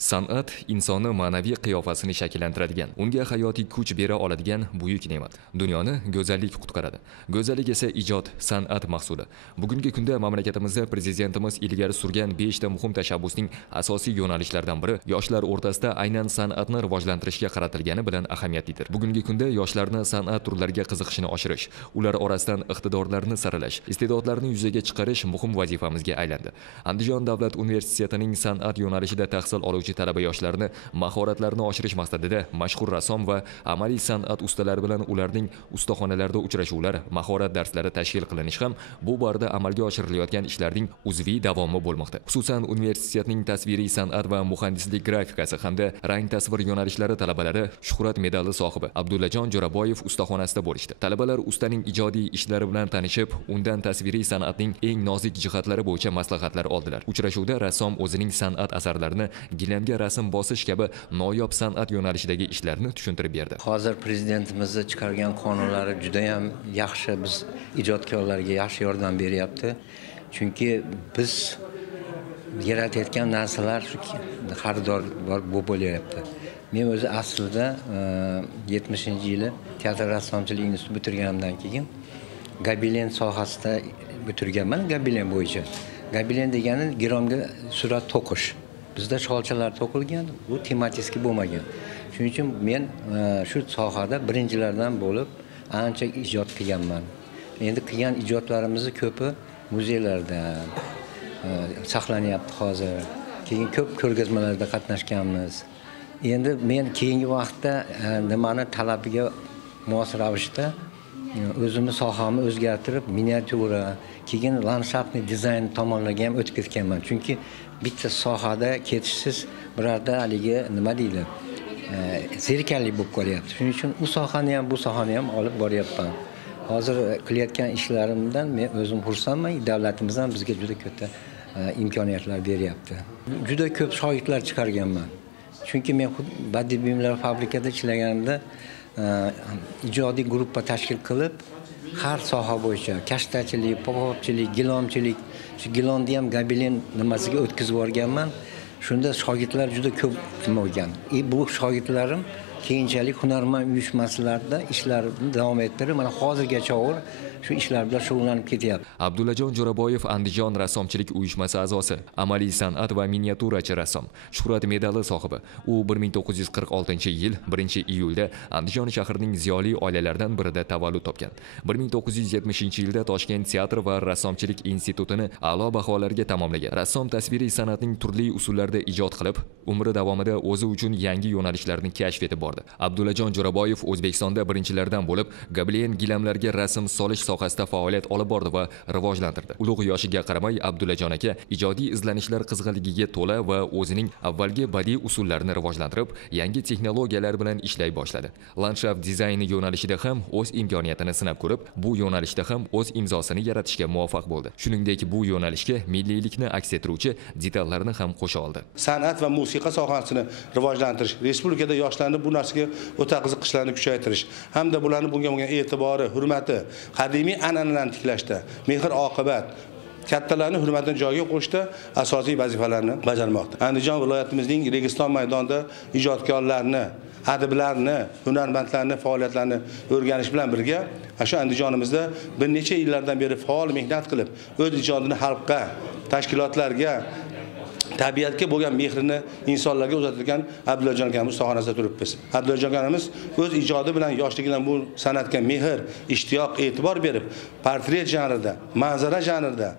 San'at insonni ma'naviy qiyofasini shakllantiradigan, unga hayotiy kuch bera oladigan buyuk ne'mat. Dunyoni go'zallik qutqaradi. Go'zallik esa ijod, san'at mahsuli. Bugungi kunda mamlakatimizda prezidentimiz ilgari surgan 5 ta muhim tashabbusning asosiy yo'nalishlaridan biri yoshlar o'rtasida aynan san'atni rivojlantirishga qaratilgani bilan ahamiyatlidir. Bugungi kunda yoshlarni san'at turlariga qiziqishini oshirish, ular orasidan iqtidorlarni saralash, iste'dodlarni yuzaga chiqarish muhim vazifamizga aylandi. Andijon davlat universitetining san'at yo'nalishida tahsil oluvchi talaba yoshlarni mahoratlarini oshirish maqsadida mashhur rassom va amaliy san'at ustalari bilan ularning ustaxonalarida uchrashuvlar, mahorat darslari tashkil qilinishi ham bu borada amalga oshirilayotgan ishlarning uzviy davomi bo'lmoqda. Xususan, universitetning tasviriy san'at va muhandislik grafikasi hamda rang tasvir yo'nalishlari talabalari Shuhrat medali sohibi Abdullajon Jo'raboyev ustaxonasida bo'lishdi. Talabalar ustaning ijodiy ishlari bilan tanishib, undan tasviriy san'atning eng nozik jihatlari bo'yicha maslahatlar oldilar. Uchrashuvda rassom o'zining san'at asarlarini gilamga rasm bosish kabi noyob san'at yo'nalishidagi ishlarni tushuntirib berdi. Hozir prezidentimizni chiqargan qonunlari juda ham yaxshi, biz ijodkorlarga yaxshi yordam beryapti. Chunki biz yaratayotgan narsalar xaridor bo'lyapti. Men o'zi aslida 70-yili teatr rassomchilik institutini bitirganimdan keyin Gobelen sohasida bitirganman, Gobelen bo'yicha. Gobelen degani giromga surat to'qish. Bizda sholchalar to'qilgan, bu tematik bo'lmagan. Shuning uchun men shu sohada birinchilardan bo'lib ancha ijod qilganman. Endi qilgan ijodlarimizni ko'pi muzeylarda saqlanyapti hozir. Keyin ko'p ko'rgazmalarda qatnashganmiz. Endi men keyingi vaqtda nimani talabiga mos ravishda o'zimni sohamni o'zgartirib, miniatyura, keyin landshaftni dizayn tomonlarga ham o'tib ketganman. Chunki bitta sohada ketishsiz birorta haligi nima deydi, zerikarli bo'lib qolyapti. Shuning uchun u sohani ham bu sohani ham olib boryapman. Hozir qilayotgan ishlarimdan men o'zim xursandman. Davlatimiz ham bizga juda katta imkoniyatlar beryapti. Juda ko'p shogirdlar chiqarganman. Chunki men badiiy buyumlar fabrikasida ishlaganimda ijodiy guruhga tashkil qilib, har soha bo'yicha kashtachilik, pop-popchilik, gilomchilik, shu gilonni ham Gobelen nimasiga o'tkazib yuborganman. Shunda shogirdlar juda ko'p bo'lgan. Bu shogirdlarim keyinchalik hunarmand uyushmalarida ishlarini davom ettirib, mana hozirgacha shu ishlar bilan shug'ullanib ketyapti. Abdullajon Jo'raboyev Andijon rassomchilik uyushmasi a'zosi, amaliy san'at va miniatyurachi rassom, Shuhrat medali sohibi. U 1946-yil 1-iyulda Andijon shahrining ziyoli oilalaridan birida tavallud topgan. 1970-yilda Toshkent teatr va rassomchilik institutini a'lo baholarga tamomlagan. Rassom tasviriy san'atning turli usullarida ijod qilib, umri davomida o'zi uchun yangi yo'nalishlarni kashf etib bordi. Abdullajon Jo'raboyev O'zbekistonda birinchilardan bo'lib Gobelen gilamlarga rasm solish sohasida faoliyat olib bordi va rivojlantirdi. Ulug' yoshiga qaramay Abdullajon aka ijodiy izlanishlar qizg'inligiga to'la va o'zining avvalgi badiiy usullarini rivojlantirib, yangi texnologiyalar bilan ishlay boshladi. Landshaft dizayni yo'nalishida ham o'z imkoniyatini sinab ko'rib, bu yo'nalishda ham o'z imzosini yaratishga muvaffaq bo'ldi. Shuningdek, bu yo'nalishga milliylikni aks ettiruvchi detallarni ham qo'sha oldi. San'at va musiqa sohasini rivojlantirish, respublikada yoshlarni bu narsaga o'ta qiziqishlarini kuchaytirish hamda ularni bunga bo'lgan e'tibori, hurmati, qadimiy an'analarni tiklashda, mehr-oqibat, kattalarni hurmatini joyiga qo'yishda asosiy vazifalarni bajarmoqda. Andijon viloyatimizning Registon maydonida ijodkorlarni, adiblarni, hunarmandlarni faoliyatlarini o'rganish bilan birga, shu Andijonimizda bir necha yillardan beri faol mehnat qilib, o'z ijodini xalqqa, tashkilotlarga, tabiatga bo'lgan mehrini insonlarga uzatgan Abdullajon akamiz sohasida turibmiz. Abdullajon akamiz o'z ijodi bilan yoshligidan bu san'atga mehr, ishtiyoq, e'tibor berib, portret janrida, manzara janrida,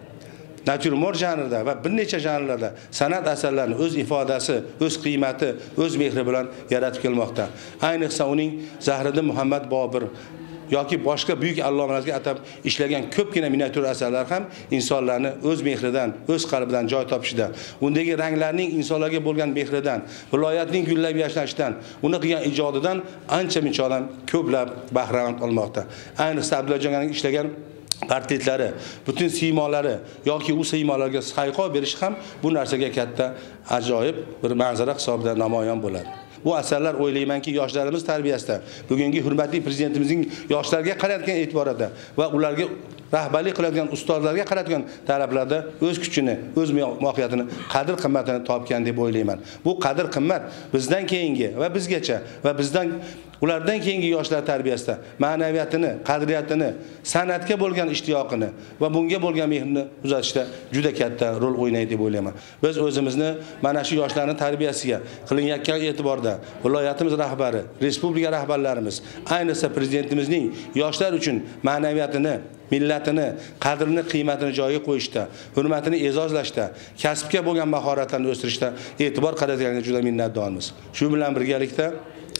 natyurmort janrida va bir necha janrlarda san'at asarlarini o'z ifodasi, o'z qiymati, o'z mehri bilan yaratib kelmoqda. Ayniqsa uning Zahiriddin Muhammad Bobur yoki boshqa buyuk allomalarga atab ishlagan ko'pgina miniatyura asarlar ham insonlarni o'z mehridan, o'z qalbidan joy topishida, undagi ranglarning insonlarga bo'lgan mehridan, viloyatning gullab yashnashidan, uni qilgan ijodidan ancha-muncha odam ko'plab bahramand olmoqda. Ayniqsa Abdullajonning ishlagan portretlari, butun siymolari yoki u siymolarga sayqov berish ham bu narsaga katta ajoyib bir manzara hisobida namoyon bo'ladi. Bu asarlar o'ylaymanki yoshlarimiz tarbiyasida, bugungi hurmatli prezidentimizning yoshlarga qaratgan e'tiborida va ularga rahbarlik qiladigan ustozlarga qaratigan talablarda o'z kuchini, o'z mohiyatini, qadr qimmatini topgan deb o'ylayman. Bu qadr qimmat bizdan keyingi va bizgacha va bizdan ulardan keyingi yoshlar tarbiyasida ma'naviyatini, qadriyatini, san'atga bo'lgan ishtiyoqini va bunga bo'lgan mehrini uzatishda juda katta rol o'ynaydi deb o'ylayman. Biz o'zimizni mana shu yoshlarning tarbiyasiga qilinayotgan e'tiborda viloyatimiz rahbari, respublika rahbarlarimiz, ayniqsa prezidentimizning yoshlar uchun ma'naviyatini, millatini, qadrini, qiymatini joyiga qo'yishda, hurmatini e'zozlashda, kasbga bo'lgan mahoratlarni o'stirishda e'tibor qaratganiga juda minnatdormiz. Shu bilan birgalikda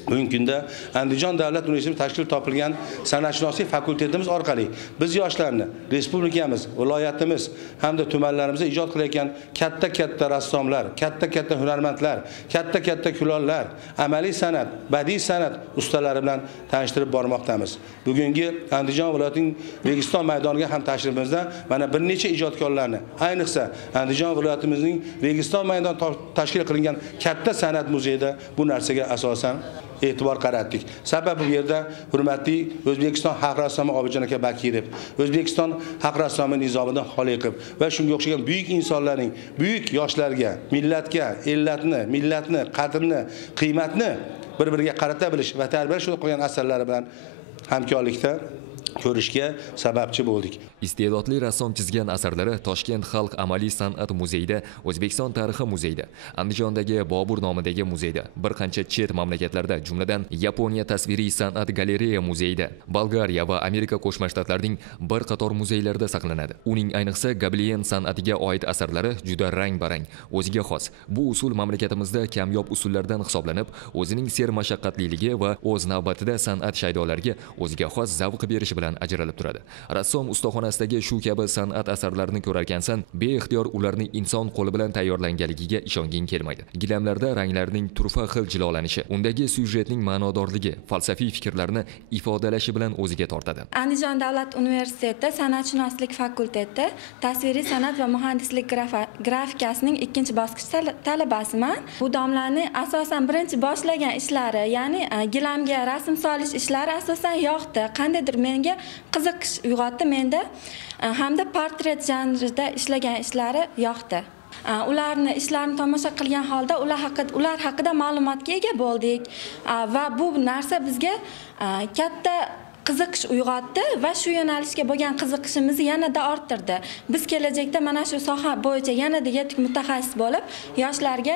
bugungi kunda Andijon davlat universitetida tashkil topilgan san'atshunoslik fakultetimiz orqali biz yoshlarni respublikamiz, viloyatimiz hamda tumanlarimizda ijod qilayotgan katta rassomlar, katta hunarmandlar, katta kulollar, amaliy san'at, badiiy san'at ustalari bilan tanishtirib bormoqdamiz. Bugungi Andijon viloyatining Registon maydoniga ham tashrifimizda mana bir necha ijodkorlarni, ayniqsa Andijon viloyatimizning Registon maydonida tashkil qilingan katta san'at muzeyida bu narsaga asosan e'tibor qaratdik. Sababi bu yerda hurmatli O'zbekiston xalq rassomi Obidjon aka Bakirov, O'zbekiston xalq rassomi Nizomiddin Xoliqov va shunga o'xshagan buyuk insonlarning buyuk yoshlarga, millatga, millatni, qadrini, qiymatni bir-biriga qarata bilish va tarbiyalash qilgan asarlari bilan hamkorlikda ko'rishga sababchi bo'ldik. Iste'dodli rassom chizgan asarlari Toshkent Xalq amaliy san'at muzeyida, O'zbekiston tarixi muzeyida, Andijondagi Bobur nomidagi muzeyda, bir qancha chet mamlakatlarda, jumladan Yaponiya tasviriy san'at galereya muzeyida, Bolgariya va Amerika Qo'shma Shtatlarining bir qator muzeylarida saqlanadi. Uning ayniqsa Gablien san'atiga oid asarlari juda rang-barang, o'ziga xos. Bu usul mamlakatimizda kamyob usullardan hisoblanib, o'zining sermashaqqatliligi va o'z navbatida san'at shaydolariga o'ziga xos zavq berishi bilan ajralib turadi. Rassom ustaxonasidagi shu kabi san'at asarlarini ko'rarkansan, beixtiyor ularni inson qo'li bilan tayyorlanganligiga ishonging kelmaydi. Gilamlarda ranglarning turfa xil jilolanishi, undagi syujetning ma'nodorligi, falsafiy fikrlarni ifodalashi bilan o'ziga tortadi. Andijon davlat universiteti san'atshunoslik fakulteti tasviriy san'at va muhandislik grafikasining 2-bosqich talabasiman. Bu domlaning asosan birinchi boshlagan ishlari, ya'ni gilamga rasm solish ishlari asosan yoqdi. Qandaydir menga qiziqish uyg'otdi menda, hamda portret janrida ishlagan ishlari yoqdi. Ularni ishlarini tomosha qilgan holda ular haqida ma'lumotga ega bo'ldik va bu narsa bizga katta qiziqish uyg'otdi va shu yo'nalishga bo'lgan qiziqishimizni yanada orttirdi. Biz kelajakda mana shu soha bo'yicha yanada yetuk mutaxassis bo'lib, yoshlarga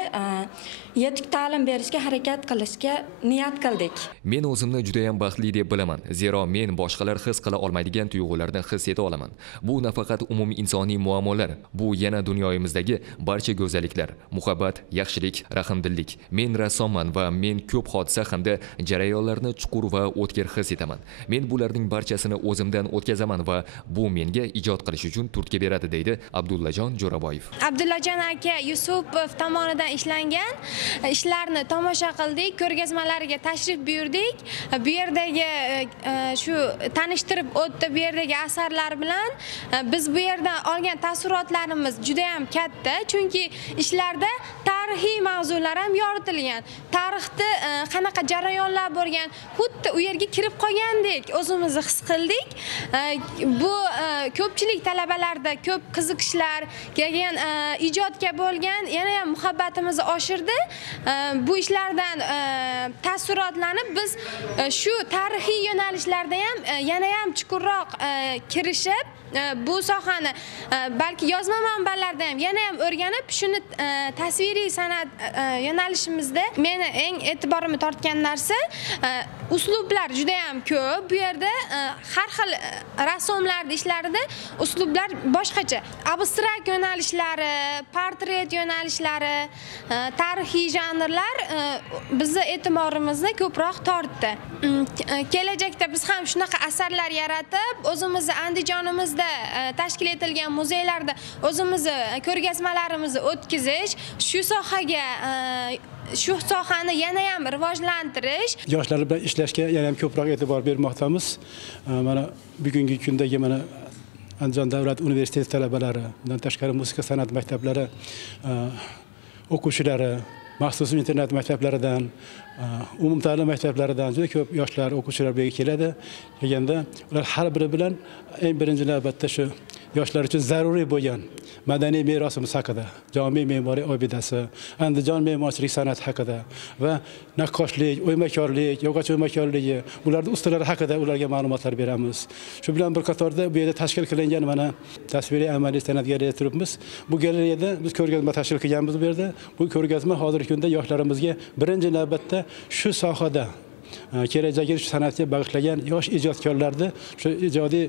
yetuk ta'lim berishga harakat qilishga niyat qildik. Men o'zimni juda ham baxtli deb bilaman, zero men boshqalar his qila olmaydigan tuyg'ularni his eta olaman. Bu nafaqat umumiy insoniy muammolar, bu yana dunyoyimizdagi barcha go'zalliklar, muhabbat, yaxshilik, rahmdillik. Men rassomman va men ko'p hodisa hamda jarayonlarni chuqur va o'tkir his etaman. Men bularning barchasini o'zimdan o'tkazaman va bu menga ijod qilish uchun turtki beradi, deydi Abdullajon Jo'raboyev. Abdullajon aka Yusupov tomonidan ishlangan ishlarni tomosha qildik, ko'rgazmalariga tashrif buyurdik. Bu yerdagi shu tanishtirib o'tdi, bu yerdagi asarlar bilan biz bu yerdan olgan taassurotlarimiz juda ham katta, chunki ishlarda tarixiy mavzular ham yoritilgan. Tarixda qanaqa jarayonlar bo'lgan, xuddi u yerga kirib qolgandek o'zimizni his qildik. Bu ko'pchilik talabalarda ko'p qiziqishlar, kelgan ijodga bo'lgan yana ham muhabbatimizni oshirdi. Bu ishlardan taassurotlanib biz shu tarixiy yo'nalishlarda ham yana ham chuqurroq kirishib, bu sohani balki yozma manbalarda ham yana ham o'rganib, shuni tasviriy san'at yo'nalishimizda meni eng e'tiborimni tortgan narsa uslublar juda ham ko'p. Bu yerda har xil rassomlarning ishlarida uslublar boshqacha. Abstrakt yo'nalishlari, portret yo'nalishlari, tarixiy janrlar bizni e'tiborimizni ko'proq tortdi. Kelajakda biz ham shunaqa asarlar yaratib, o'zimizni Andijonimizda tashkil etilgan muzeylarda o'zimizni ko'rgazmalarimizni o'tkazish, shu sohani yana ham rivojlantirish, yoshlar bilan ishlashga yana ham ko'proq e'tibor bermoqdamiz. Mana bugungi kundagi mana Andijon davlat universiteti talabalari, bundan tashqari musiqa san'at maktablari o'quvchilari maxsus internet maktablaridan, umumta'lim maktablaridan juda ko'p yoshlar, o'quvchilar bu yerga keladi. Kelganda ular har biri bilan eng birinchi navbatda shu yoshlar uchun zaruriy bo'lgan madaniy merosimiz haqida, jome me'moriy obidasi, Andijon me'morchilik san'ati haqida va naqqoshlik, o'ymakorlik, yog'och o'ymakorligi, ularning ustalari haqida ularga ma'lumotlar beramiz. Shu bilan bir qatorda bu yerda tashkil qilingan mana tasviriy amaliy san'at galereyada turibmiz. Bu galereyada biz ko'rgazma tashkil qilganmiz bu yerda. Bu ko'rgazma hozirgi kunda yoshlarimizga birinchi navbatda shu sohada kelajagi san'atga bag'ishlagan yosh ijodkorlarni shu ijodiy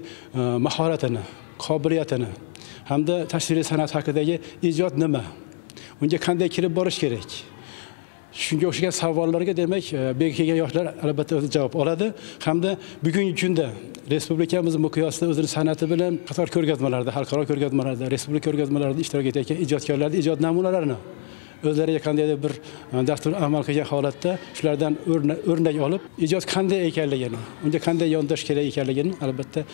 mahoratini, qobiliyatini hamda tasviriy san'at haqidagi ijod nima, unga qanday kirib borish kerak, shunga o'xshagan savollarga demak bu yerga kelgan yoshlar albatta o'zi javob oladi hamda bugungi kunda respublikamiz miqyosida o'zining san'ati bilan qator ko'rgazmalarda, xalqaro ko'rgazmalarda, respublika ko'rgazmalarida ishtirok etayotgan ijodkorlarning ijod namunalarini o'zlariga qandaydir bir dastur amal qilgan holatda shulardan o'rnak olib, ijod qanday ekanligini, unga qanday yondosh kerak ekanligini albatta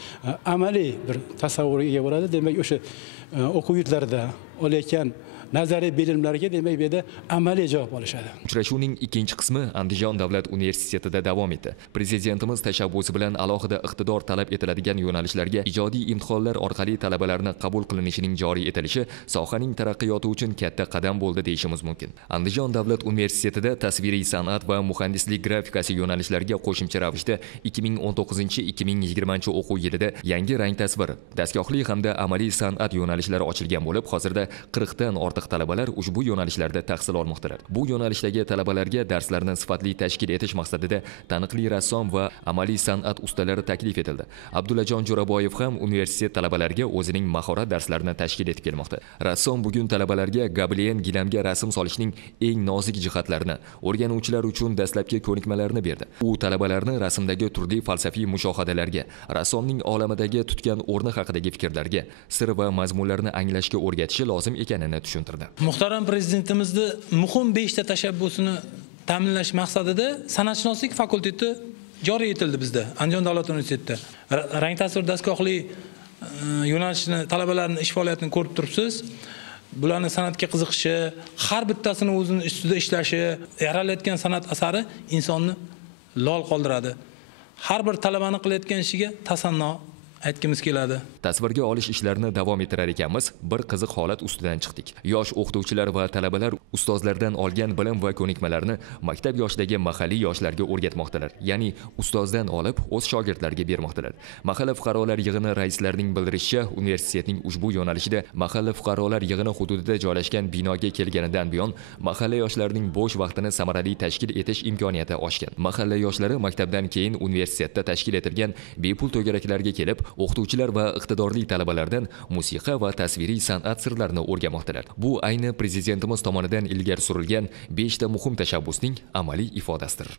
amaliy bir tasavvurga ega bo'ladi. Demak, o'sha o'quv yurtlarida olayotgan nazariy bilimlarga demak bu yerda amaliy javob olishadi. Uchrashuvning ikkinchi qismi Andijon davlat universitetida davom etdi. Prezidentimiz tashabbusi bilan alohida iqtidor talab etiladigan yo'nalishlarga ijodiy imtihonlar orqali talabalarni qabul qilinishining joriy etilishi sohaning taraqqiyoti uchun katta qadam bo'ldi deyishimiz mumkin. Andijon davlat universitetida tasviriy san'at va muhandislik grafikasi yo'nalishlariga qo'shimcha ravishda 2019-2020 o'quv yilida yangi rang tasvir, dastgohli hamda amaliy san'at yo'nalishlari ochilgan bo'lib, hozirda 40 dan ortiq talabalar ushbu yo'nalishlarda tahsil olmoqdalar. Bu yo'nalishdagi talabalarga darslarni sifatli tashkil etish maqsadida taniqli rassom va amaliy san'at ustalari taklif etildi. Abdullajon Jo'raboyev ham universitet talabalariga o'zining mahorat darslarini tashkil etib kelmoqda. Rassom bugun talabalarga goblen gilamga rasm solishning eng nozik jihatlarini, o'rganuvchilar uchun dastlabki ko'nikmalarni berdi. U talabalarni rasmdagi turli falsafiy mushohadalarga, rassomning olamidagi tutgan o'rni haqidagi fikrlarga, sir va mazmunlarni anglashga o'rgatishi lozim ekanini tushuntirdi. Muhtaram prezidentimizni muhim 5 ta tashabbusini ta'minlash maqsadida san'atshunoslik fakulteti joriy etildi bizda Andijon davlat universitetida. Rang tasvir dastgohli yo'nalishini talabalarning ish faoliyatini ko'rib turibsiz. Bularning san'atga qiziqishi, har bittasini o'zining ustida ishlashi, yaralayotgan san'at asari insonni lol qoldiradi. Har bir talabani qilayotgan ishiga tasanno aytgimiz keladi. Tasvirga olish ishlarini davom ettirar ekanmiz, bir qiziq holat ustidan chiqdik. Yosh o'qituvchilar va talabalar ustozlardan olgan bilim va ko'nikmalarni maktab yoshidagi mahalliy yoshlarga o'rgatmoqdalar. Ya'ni ustozdan olib o'z shogirdlariga bermoqdalar. Mahalla fuqarolar yig'ini raislarining bildirishicha, universitetning ushbu yo'nalishida mahalla fuqarolar yig'ini hududida joylashgan binoga kelganidan buyon mahalla yoshlarining bo'sh vaqtini samarali tashkil etish imkoniyati oshgan. Mahalla yoshlari maktabdan keyin universitetda tashkil etilgan bepul to'garaklarga kelib, o'qituvchilar va iqtidorli talabalardan musiqa va tasviriy san'at sirlarini o'rganmoqdalar. Bu ayni prezidentimiz tomonidan ilgari surilgan 5 ta muhim tashabbusning amaliy ifodasidir.